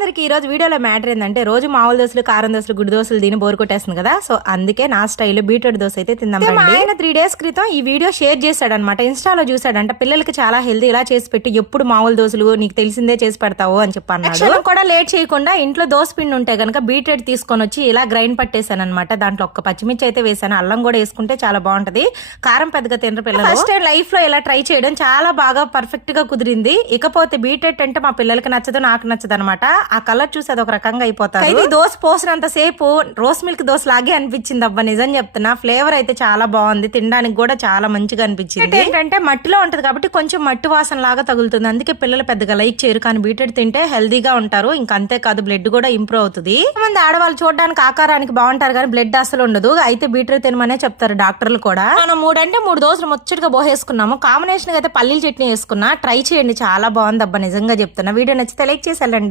అందరికి ఈ రోజు వీడియోలో మ్యాటర్ ఏంటంటే రోజు మామూలు దోశలు కారం దోశలు గుడి దోశలు దీని బోరు కొట్టేస్తుంది కదా. సో అందుకే నా స్టైల్ బీట్రూట్ దోశ అయితే తిందాం మా ఆయన త్రీ డేస్ క్రితం ఈ వీడియో షేర్ చేశాడనమాట. ఇన్స్టాలో చూసాడంట పిల్లలకి చాలా హెల్తీ ఇలా చేసి పెట్టి ఎప్పుడు మామూలు దోశలు నీకు తెలిసిందే చేసి పెడతావు అని చెప్పి అన్నాడు కూడా లేట్ చేయకుండా ఇంట్లో దోశ పిండి ఉంటే కనుక బీట్రూట్ తీసుకొని వచ్చి ఇలా గ్రైండ్ పట్టేశాను అనమాట దాంట్లో ఒక్క పచ్చిమిర్చి అయితే వేసాను అల్లం కూడా వేసుకుంటే చాలా బాగుంటది. కారం పెద్దగా తినరు పిల్లలు. ఫస్ట్ లైఫ్లో ఇలా ట్రై చేయడం చాలా బాగా పర్ఫెక్ట్గా కుదిరింది. ఇకపోతే బీట్రూట్ అంటే మా పిల్లలకి నచ్చదు నాకు నచ్చదు అనమాట ఆ కలర్ చూసి అది ఒక రకంగా అయిపోతారు. ఇది దోశ పోసినంత సేపు రోస్ మిల్క్ దోశ లాగే అనిపించింది అబ్బా నిజం చెప్తున్నా. ఫ్లేవర్ అయితే చాలా బాగుంది. తినడానికి కూడా చాలా మంచిగా అనిపించింది. ఏంటంటే మట్టిలో ఉంటది కాబట్టి కొంచెం మట్టి వాసన లాగా తగులుతుంది. అందుకే పిల్లలు పెద్దగా లైక్ చేయరు. కానీ బీట్రూట్ తింటే హెల్దీగా ఉంటారు. ఇంకా అంతేకాదు బ్లడ్ కూడా ఇంప్రూవ్ అవుతుంది. మంది ఆడవాళ్ళు చూడడానికి ఆకారానికి బాగుంటారు కానీ బ్లడ్ అసలు ఉండదు. అయితే బీట్రూట్ తినమనే చెప్తారు డాక్టర్లు కూడా. మనం మూడంటే మూడు దోశలు ముచ్చటగా బోహేసుకున్నాము కాంబినేషన్ అయితే పల్లీల చట్నీ వేసుకున్నా ట్రై చేయండి. చాలా బాగుంది అబ్బా నిజంగా చెప్తున్నా. వీడియో నచ్చితే లైక్ చేసి వెళ్ళండి.